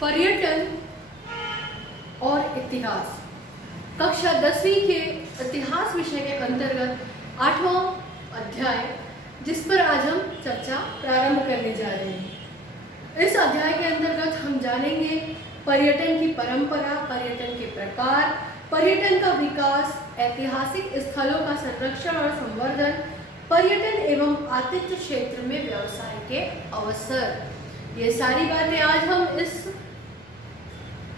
पर्यटन और इतिहास। कक्षा 10वीं के इतिहास विषय के अंतर्गत 8वां अध्याय, जिस पर आज हम चर्चा प्रारंभ करने जा रहे हैं। इस अध्याय के अंतर्गत हम जानेंगे पर्यटन की परंपरा, पर्यटन के प्रकार, पर्यटन का विकास, ऐतिहासिक स्थलों का संरक्षण और संवर्धन, पर्यटन एवं आतिथ्य क्षेत्र में व्यवसाय के अवसर। ये सारी बातें आज हम इस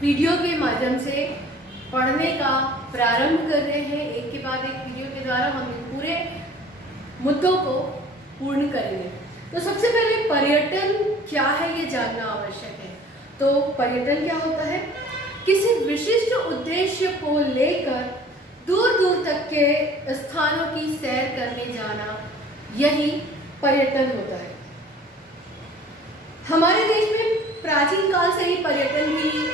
वीडियो के माध्यम से पढ़ने का प्रारंभ कर रहे हैं। एक के बाद एक वीडियो के द्वारा हम इन पूरे मुद्दों को पूर्ण करेंगे। तो सबसे पहले पर्यटन क्या है ये जानना आवश्यक है। तो पर्यटन क्या होता है? किसी विशिष्ट उद्देश्य को लेकर दूर दूर तक के स्थानों की सैर करने जाना, यही पर्यटन होता है। हमारे देश में प्राचीन काल से ही पर्यटन की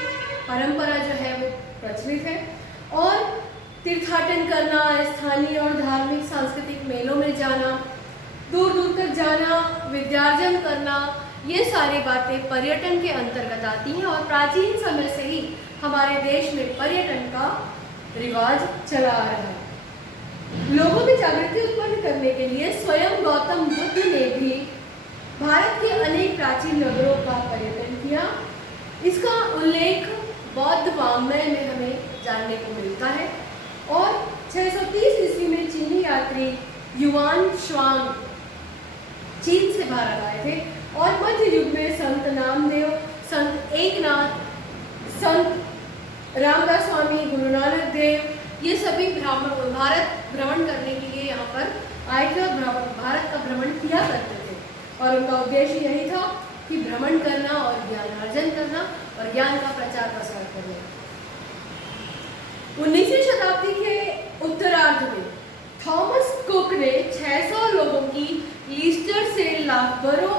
परंपरा जो है वो प्रचलित है और तीर्थाटन करना, स्थानीय और धार्मिक सांस्कृतिक मेलों में जाना, दूर दूर तक जाना, विद्यार्जन करना, ये सारी बातें पर्यटन के अंतर्गत आती हैं और प्राचीन समय से ही हमारे देश में पर्यटन का रिवाज चला आ रहा है। लोगों में जागृति उत्पन्न करने के लिए स्वयं गौतम बुद्ध ने भी भारत के अनेक प्राचीन नगरों का पर्यटन किया। इसका उल्लेख बौद्ध वाङ्मय में हमें जानने को मिलता है और 630 ईस्वी में चीनी यात्री युआन श्वांग चीन से भारत आए थे और मध्य युग में संत नामदेव, संत एकनाथ, संत रामदास स्वामी, गुरु नानक देव, ये सभी भारत भ्रमण करने के लिए यहाँ पर आए थे और भारत का भ्रमण किया करते थे और उनका उद्देश्य यही था कि भ्रमण करना और ज्ञान अर्जन करना और ज्ञान का प्रचार प्रसार करना। 19वीं शताब्दी के उत्तरार्ध में थॉमस कुक ने 600 लोगों की लीस्टर से लाखबरों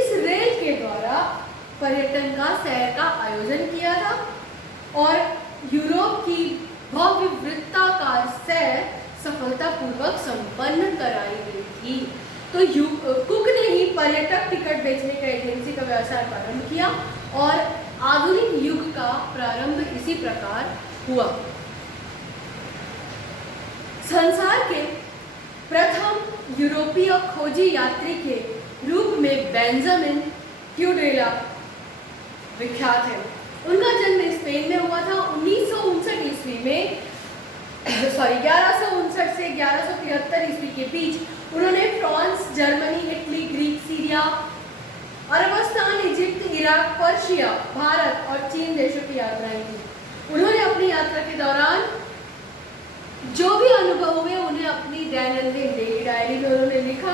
इस रेल के द्वारा पर्यटन का सैर का आयोजन किया था और यूरोप की भव्य वृत्ताकार सैर सफलतापूर्वक संपन्न कराई गई थी। तो कुक ने ही पर्यटक टिकट बेचने का एजेंसी का व्यवसाय प्रारंभ किया और आधुनिक युग का प्रारंभ इसी प्रकार हुआ। संसार के प्रथम यूरोपीय खोजी यात्री के रूप में बेंजामिन ट्यूडेला विख्यात है। उनका जन्म स्पेन में हुआ था 1959 ईस्वी में 1159 से 1173 ईस्वी के बीच उन्होंने France, Germany, Italy, Greek, Syria, अरबस्तान, इजिप्ट, इराक, पर्शिया, भारत और चीन देशों की यात्राएं की। उन्होंने अपनी यात्रा के दौरान जो भी अनुभव हुए उन्हें अपनी दैनंदिन डेली डायरी में उन्होंने लिखा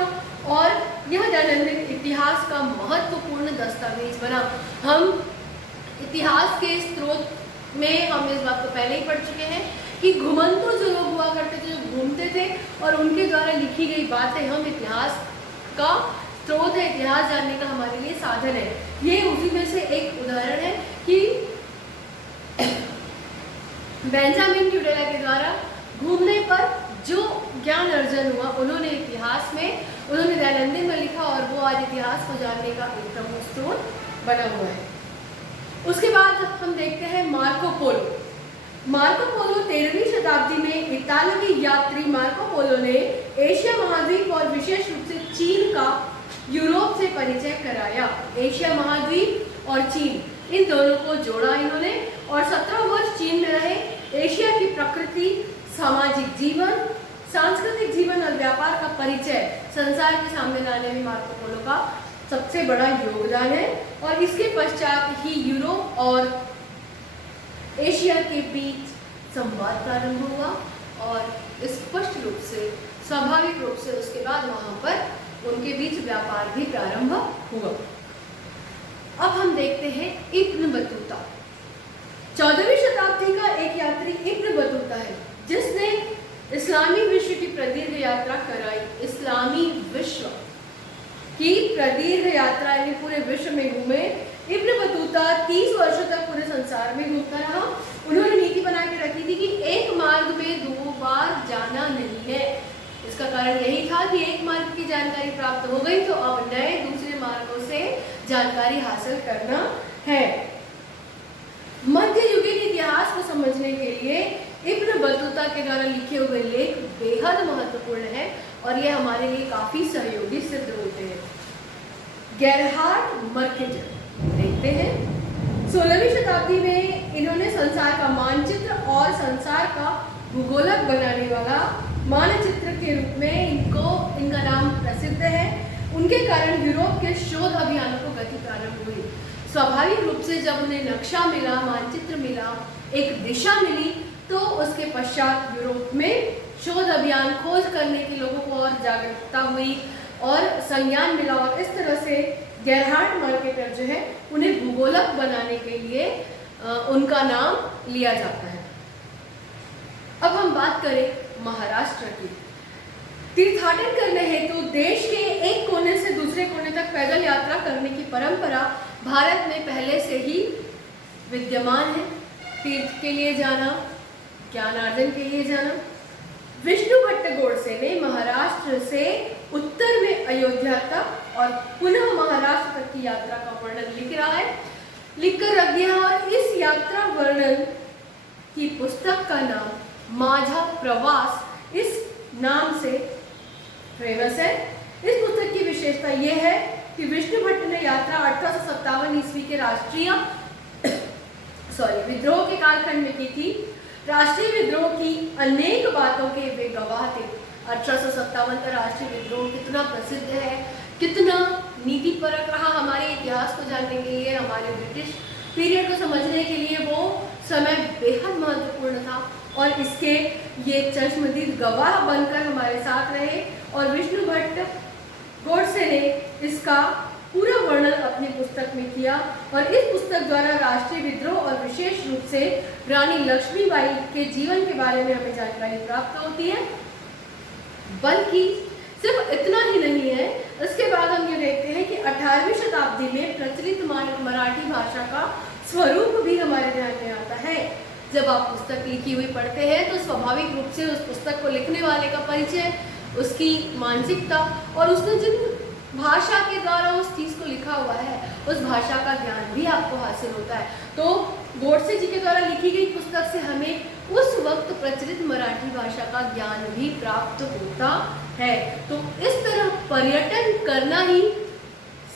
और यह दैनंदिन इतिहास का महत्वपूर्ण दस्तावेज बना। हम इतिहास के स्रोत में हम इस बात को पहले ही पढ़ चुके हैं कि घुमंतु जो लोग हुआ करते थे, जो घूमते थे और उनके द्वारा लिखी गई बातें हम इतिहास का स्रोत है, इतिहास जानने का हमारे लिए साधन है। ये उसी में से एक उदाहरण है कि बेंजामिन ट्यूडेला के द्वारा घूमने पर जो ज्ञान अर्जन हुआ उन्होंने इतिहास में, उन्होंने दैनंदिन में लिखा और वो आज इतिहास को जानने का एक प्रमुख स्रोत बना हुआ है। उसके बाद हम देखते हैं मार्को पोलो। मार्को पोलो 13वीं शताब्दी में इतालवी यात्री मार्को पोलो ने एशिया महाद्वीप और विशेष रूप से चीन का यूरोप से परिचय कराया। एशिया महाद्वीप और चीन, इन दोनों को जोड़ा इन्होंने और 17 वर्ष चीन में रहे। एशिया की प्रकृति, सामाजिक जीवन, सांस्कृतिक जीवन और व्यापार का परिचय संसार के सामने लाने में मार्को पोलो का सबसे बड़ा योगदान है और इसके पश्चात ही यूरोप और एशिया के बीच संवाद प्रारंभ हुआ और स्पष्ट रूप से, स्वाभाविक रूप से उसके बाद वहां पर उनके बीच व्यापार भी प्रारंभ हुआ। अब हम देखते हैं इब्न बतूता। 14वीं शताब्दी का एक यात्री इब्न बतूता है जिसने इस्लामी विश्व की प्रदीर्घ यात्रा कराई। इस्लामी विश्व की प्रदीर्घ यात्रा यानी पूरे विश्व में घूमे। इब्न बतूता 30 वर्षों तक पूरे संसार में घूमता रहा। उन्होंने नीति बना के रखी थी कि एक मार्ग में 2 बार जाना नहीं है। इसका कारण यही था कि एक मार्ग की जानकारी प्राप्त हो गई तो अब नए दूसरे मार्गों से जानकारी हासिल करना है। मध्ययुगीन इतिहास को समझने के लिए इब्न बतूता के द्वारा लिखे हुए लेख बेहद महत्वपूर्ण है और ये हमारे लिए काफी सहयोगी सिद्ध होते हैं। गेरहार्ड मर्केटर देखते हैं, 16वीं शताब्दी में इन्होंने संसार का मानचित्र और संसार का भूगोलक बनाने वाला मानचित्र के रूप में इनका नाम प्रसिद्ध है। उनके कारण यूरोप के शोध अभियानों को गति प्रारंभ हुई। स्वाभाविक रूप से जब उन्हें नक्शा मिला, मानचित्र मिला, एक दिशा मिली, तो उसके पश्चात यूरोप में शोध अभियान, खोज करने के लोगों को और जागरूकता हुई और संज्ञान मिला और इस तरह से गेरहार्ड मर्केटर जो है उन्हें भूगोलक बनाने के लिए उनका नाम लिया जाता है। अब हम बात करें महाराष्ट्र की। तीर्थाटन करने हेतु देश के एक कोने से दूसरे कोने तक पैदल यात्रा करने की परंपरा भारत में पहले से ही विद्यमान है। तीर्थ के लिए जाना, ज्ञानार्जन के लिए जाना। विष्णु भट्ट गोडसे ने महाराष्ट्र से उत्तर में अयोध्या तक और पुनः महाराष्ट्र तक की यात्रा का वर्णन लिखकर रख दिया और इस यात्रा वर्णन की पुस्तक का नाम माझा प्रवास इस नाम से फेमस है। इस पुस्तक की विशेषता यह है कि विष्णु भट्ट ने यात्रा 1857 ईस्वी के विद्रोह के कालखंड में की थी। राष्ट्रीय विद्रोह की अनेक बातों के वे गवाह थे। 1857 का राष्ट्रीय विद्रोह कितना प्रसिद्ध है, कितना नीतिपरक रहा हमारे इतिहास को जानने के लिए, हमारे ब्रिटिश पीरियड को समझने के लिए वो समय बेहद महत्वपूर्ण था और इसके ये चश्मदीद गवाह बनकर हमारे साथ रहे और विष्णु भट्ट गोडसे ने इसका पूरा वर्णन अपनी पुस्तक में किया और इस पुस्तक द्वारा राष्ट्रीय विद्रोह और विशेष रूप से रानी लक्ष्मीबाई के जीवन के बारे में हमें जानकारी प्राप्त होती है। बल्कि सिर्फ इतना ही नहीं है, उसके बाद हम ये देखते हैं कि 18वीं शताब्दी में प्रचलित मराठी भाषा का स्वरूप भी हमारे ध्यान में आता है। जब आप पुस्तक लिखी हुई पढ़ते हैं तो स्वाभाविक रूप से उस पुस्तक को लिखने वाले का परिचय, उसकी मानसिकता और उसने जिन भाषा के द्वारा उस चीज़ को लिखा हुआ है उस भाषा का ज्ञान भी आपको हासिल होता है। तो गोडसे जी के द्वारा लिखी गई पुस्तक से हमें उस वक्त प्रचलित मराठी भाषा का ज्ञान भी प्राप्त होता है। तो इस तरह पर्यटन करना ही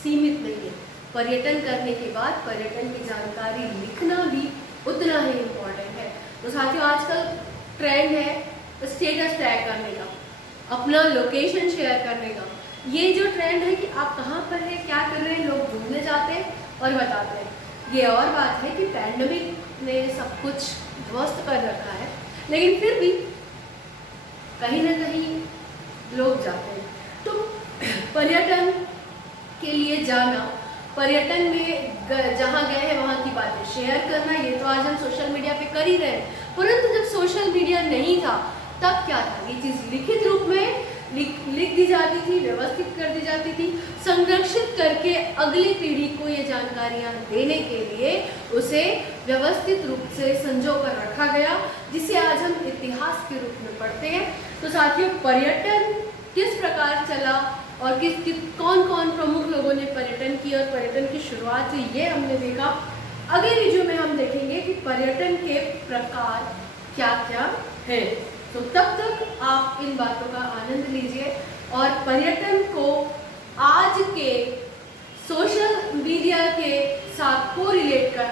सीमित नहीं है, पर्यटन करने के बाद पर्यटन की जानकारी लिखना भी उतना ही इम्पोर्टेंट है। तो साथियों, आजकल ट्रेंड है स्टेटस टैग करने का, अपना लोकेशन शेयर करने का। ये जो ट्रेंड है कि आप कहाँ पर हैं, क्या कर रहे हैं, लोग घूमने जाते हैं और बताते हैं। ये और बात है कि पैंडेमिक ने सब कुछ ध्वस्त कर रखा है, लेकिन फिर भी कहीं ना कहीं लोग जाते हैं। तो पर्यटन के लिए जाना, पर्यटन में जहाँ गए हैं वहाँ की बातें शेयर करना, ये तो आज हम सोशल मीडिया पे कर ही रहे हैं। परंतु जब सोशल मीडिया नहीं था तब क्या था, ये चीज़ लिखित रूप में लिख दी जाती थी, व्यवस्थित कर दी जाती थी, संरक्षित करके अगली पीढ़ी को ये जानकारियाँ देने के लिए उसे व्यवस्थित रूप से संजो कर रखा गया, जिसे आज हम इतिहास के रूप में पढ़ते हैं। तो साथियों, पर्यटन किस प्रकार चला और कौन कौन प्रमुख लोगों ने पर्यटन की और पर्यटन की शुरुआत हुई, ये हमने देखा। अगले वीडियो में हम देखेंगे कि पर्यटन के प्रकार क्या क्या है। तो तब तक आप इन बातों का आनंद लीजिए और पर्यटन को आज के सोशल मीडिया के साथ को रिलेट कर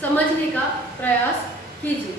समझने का प्रयास कीजिए।